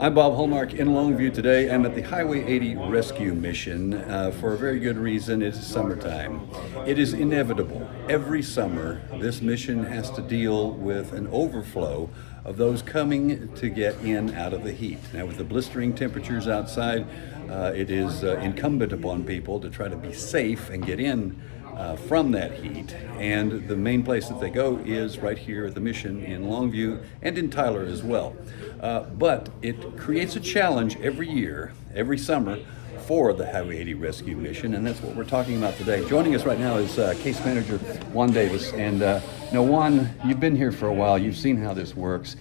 I'm Bob Hallmark in Longview today. I'm at the Highway 80 rescue mission for a very good reason. It's summertime. It is inevitable. Every summer, this mission has to deal with an overflow of those coming to get in out of the heat. Now, with the blistering temperatures outside, it is incumbent upon people to try to be safe and get in from that heat, and the main place that they go is right here at the mission in Longview and in Tyler as well. But it creates a challenge every year, every summer, for the Highway 80 rescue mission, and that's what we're talking about today. Joining us right now is Case Manager Juan Davis. And now, Juan, you've been here for a while. You've seen how this works.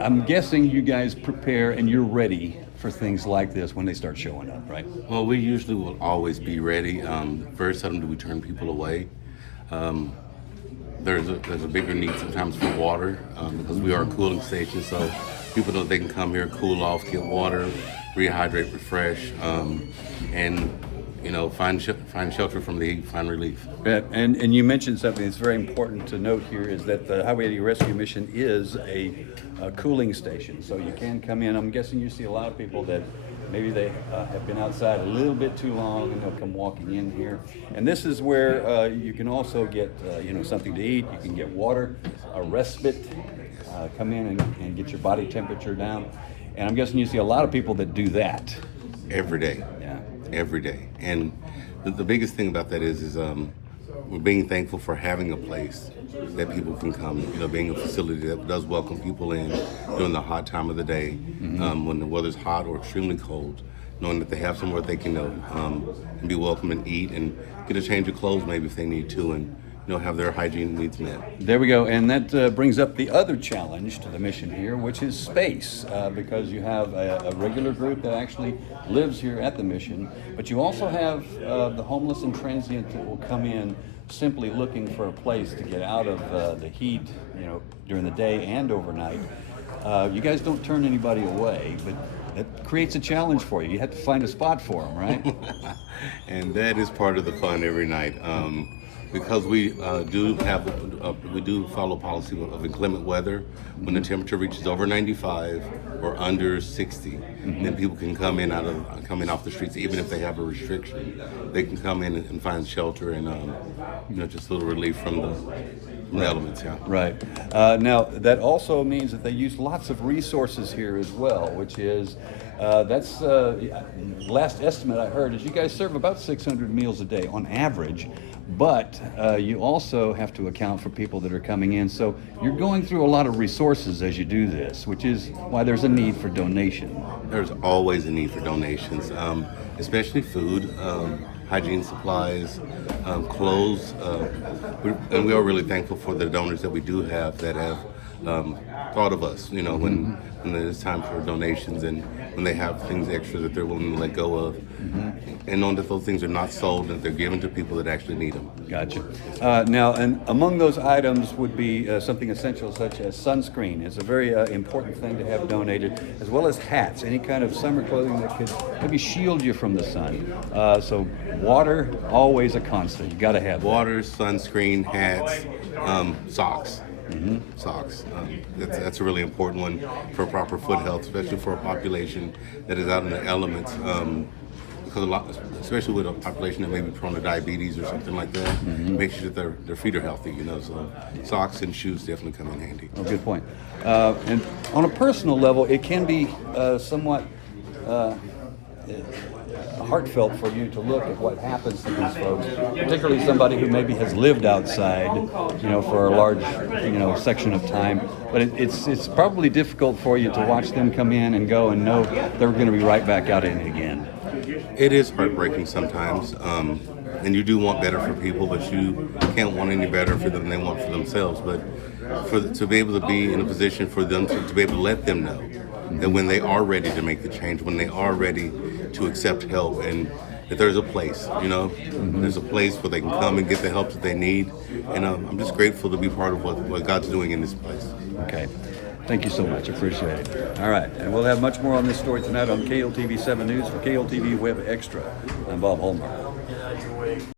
I'm guessing you guys prepare and you're ready for things like this when they start showing up, right? Well, we usually will always be ready. Very seldom do we turn people away. There's a bigger need sometimes for water because we are a cooling station, so people know they can come here, cool off, get water, rehydrate, refresh, and find shelter from the heat, find relief. And you mentioned something that's very important to note here is that the Highway 80 Rescue Mission is a cooling station, so you can come in. I'm guessing you see a lot of people that maybe they have been outside a little bit too long and they'll come walking in here. And this is where you can also get something to eat. You can get water, a respite, come in and get your body temperature down. And I'm guessing you see a lot of people that do that. Every day. Yeah. Every day. And the biggest thing about that is we're being thankful for having a place that people can come, being a facility that does welcome people in during the hot time of the day, when the weather's hot or extremely cold, knowing that they have somewhere they can and be welcome and eat and get a change of clothes maybe if they need to, and have their hygiene needs met. There we go, and that brings up the other challenge to the mission here, which is space, because you have a regular group that actually lives here at the mission, but you also have the homeless and transient that will come in simply looking for a place to get out of the heat, during the day and overnight. You guys don't turn anybody away, but that creates a challenge for you. You have to find a spot for them, right? And that is part of the fun every night. Because we do follow policy of inclement weather. When the temperature reaches over 95 or under 60, then people can come in off the streets, even if they have a restriction. They can come in and find shelter and just a little relief from the elements. Yeah. Right. Now that also means that they use lots of resources here as well, which is that's last estimate I heard is you guys serve about 600 meals a day on average. But you also have to account for people that are coming in. So you're going through a lot of resources as you do this, which is why there's a need for donation. There's always a need for donations, especially food, hygiene supplies, clothes. And we are really thankful for the donors that we do have that have thought of us, when it's time for donations and when they have things extra that they're willing to let go of, and knowing that those things are not sold and that they're given to people that actually need them. Gotcha. Now, and among those items would be something essential such as sunscreen. It's a very important thing to have donated, as well as hats, any kind of summer clothing that could maybe shield you from the sun. So water, always a constant. You got to have water, sunscreen, hats, socks. Socks. That's a really important one for proper foot health, especially for a population that is out in the elements. Because especially with a population that may be prone to diabetes or something like that, make sure that their feet are healthy. So socks and shoes definitely come in handy. Oh, good point. And on a personal level, it can be somewhat heartfelt for you to look at what happens to these folks, particularly somebody who maybe has lived outside, for a large, section of time. But it's probably difficult for you to watch them come in and go and know they're going to be right back out in it again. It is heartbreaking sometimes, and you do want better for people, but you can't want any better for them than they want for themselves. But to be able to be in a position for them to be able to let them know that when they are ready to make the change, when they are ready to accept help, and that there's a place, there's a place where they can come and get the help that they need. And I'm just grateful to be part of what God's doing in this place. Okay. Thank you so much. Appreciate it. All right. And we'll have much more on this story tonight on KLTV 7 News. For KLTV WebXtra, I'm Bob Hallmark.